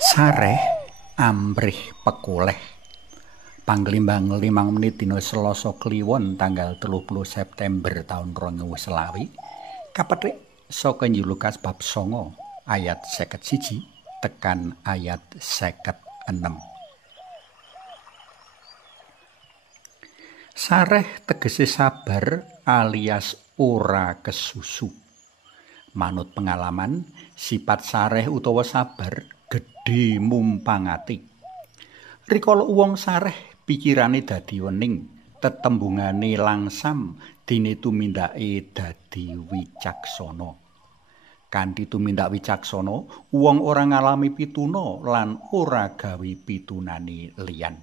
Sareh ambrih pekoleh. Panglimbang 5 menit dina Selasa Kliwon tanggal 30 September taun 2021. Kapethik saka Injil Lukas bab 9 ayat 51 tekan ayat 56. Sareh tegese sabar alias ora kesusu. Manut pengalaman, sifat sareh utawa sabar gedhe mumpangati. Rikala wong sareh pikirane dadi wening, tetembungane langsam, dene tumindake dadi wicaksana. Kanthi tumindak wicaksana, wong ora ngalami pituna lan ora gawe pitunane liyan.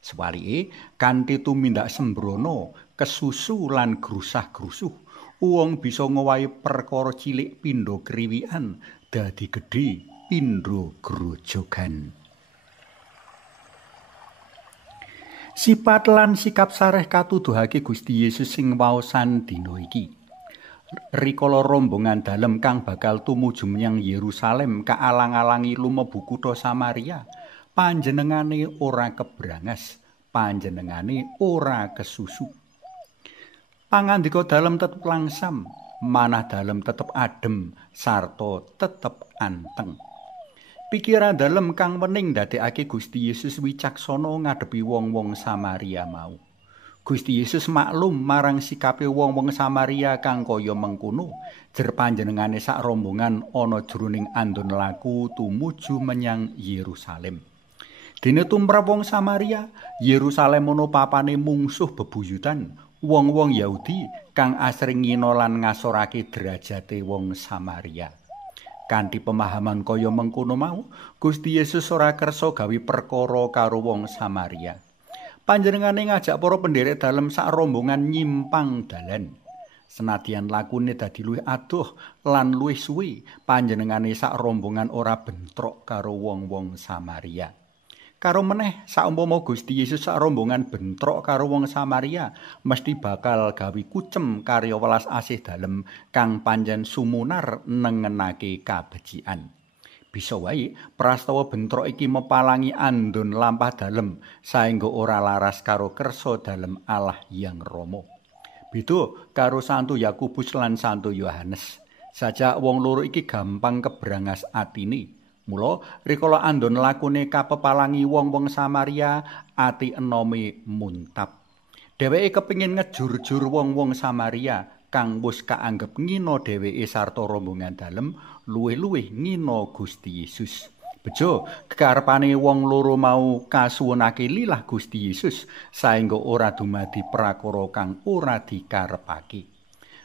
Sewalike, kanthi tumindak sembrono, kesusu lan grusah-grusuh, wong bisa ngowahi perkara cilik pindha kriwikan dadi gedhe pindha grojogan. Sifat lan sikap sareh katuduhake Gusti Yesus sing waosan dina iki. Rikala rombongan dalem kang bakal tumuju menyang Yerusalem kaalang-alangi lumebu kutha Samaria, panjenengane ora kebrangas, panjenengane ora kesusu. Pangandika dalem tetep langsam, manah dalem tetep adem sarta tetep anteng. Pikiran dalem kang wening ndadekake Gusti Yesus wicaksana ngadepi wong-wong Samaria mau. Gusti Yesus maklum marang sikape wong-wong Samaria kang kaya mengkono, jer panjenengane sak rombongan ana jroning andon laku tumuju menyang Yerusalem. Dene tumrap wong Samaria, Yerusalem ana papane mungsuh bebuyutan, wong-wong Yahudi kang asring ngina lan ngasorake derajate wong Samaria. Kanthi pemahaman kaya mengkono mau, Gusti Yesus ora kersa gawe perkara karo wong Samaria. Panjenengane ngajak para penderek dalem sak rombongan nyimpang dalan. Senadyan lakune dadi luwih adoh lan luwih suwe, panjenengane sak rombongan ora bentrok karo wong-wong Samaria. Karo meneh saumpama Gusti Yesus sak rombongan bentrok karo wong Samaria, mesti bakal gawe kucem karya welas asih dalem kang pancen sumunar nengenake kabecikan. Bisa wae prastawa bentrok iki mepalangi andon lampah dalem saengga ora laras karo kersa dalem Allah Hyang Rama. Beda karo Santo Yakobus lan Santo Yohanes. Sajak wong loro iki gampang kebrangas atine. Mula rikala andon lakune kapepalangi wong-wong Samaria, ati enome muntap. Dheweke kepengin ngejur-jur wong-wong Samaria kang wis kaanggep ngina dheweke sarta rombongan dalem luwih-luwih ngina Gusti Yesus. Bejo kekarepane wong loro mau kasuwunake lilah Gusti Yesus saengga ora dumadi prakara kang ora dikarepake.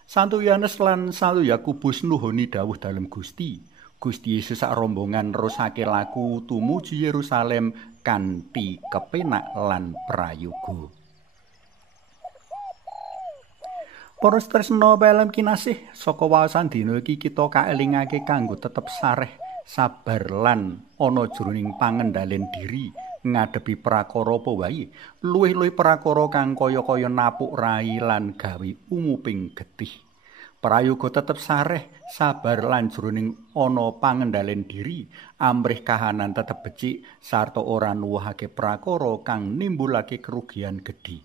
Santo Yohanes lan Santo Yakobus nuhuni dawuh dalem Gusti. Gusti Yesus sak rombongan nerusake laku tumuju Yerusalem kanthi kepenak lan prayoga. Para tresna pelem kinasih, saka waosan dina iki kita kaelingake kanggo tetep sareh, sabar lan ana jroning pangendalen diri ngadepi prakara apa wae, luwih-luwih prakara kang kaya-kaya napuk rai lan gawe umuping getih. Prayoga tetep sareh, sabar lan jroning ana pangendalen diri, amrih kahanan tetep becik sarta ora nuwuhake prakara kang nimbulake kerugian gedhe,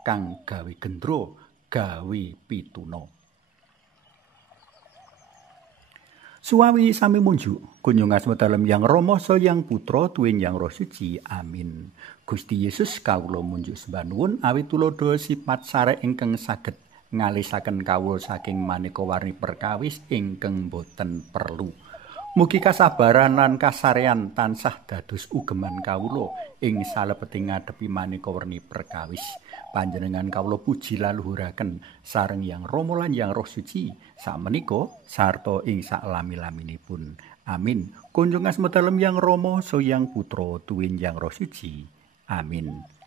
kang gawe gendro, gawe pituna. Suwawi sami munjuk, kunjung asma dalem Yang Rama sa Yang Putra tuwin Yang Roh Suci. Amin. Gusti Yesus kawula munjuk sembah nuwun awit tulodo sifat sareh ingkang saged ngalisaken kawula saking maneka warni perkawis ingkang boten perlu. Mugi kasabaran lan kasarean tansah dados ugeman kawula ing salebeting ngadepi maneka werni perkawis. Panjenengan kawula puji laluhuraken sareng Yang Rama lan Yang Roh Suci sakmenika sarta ing saklami-laminipun. Amin. Kunjung asma dalem Yang Rama sa Yang Putra tuwin Yang Roh Suci. Amin.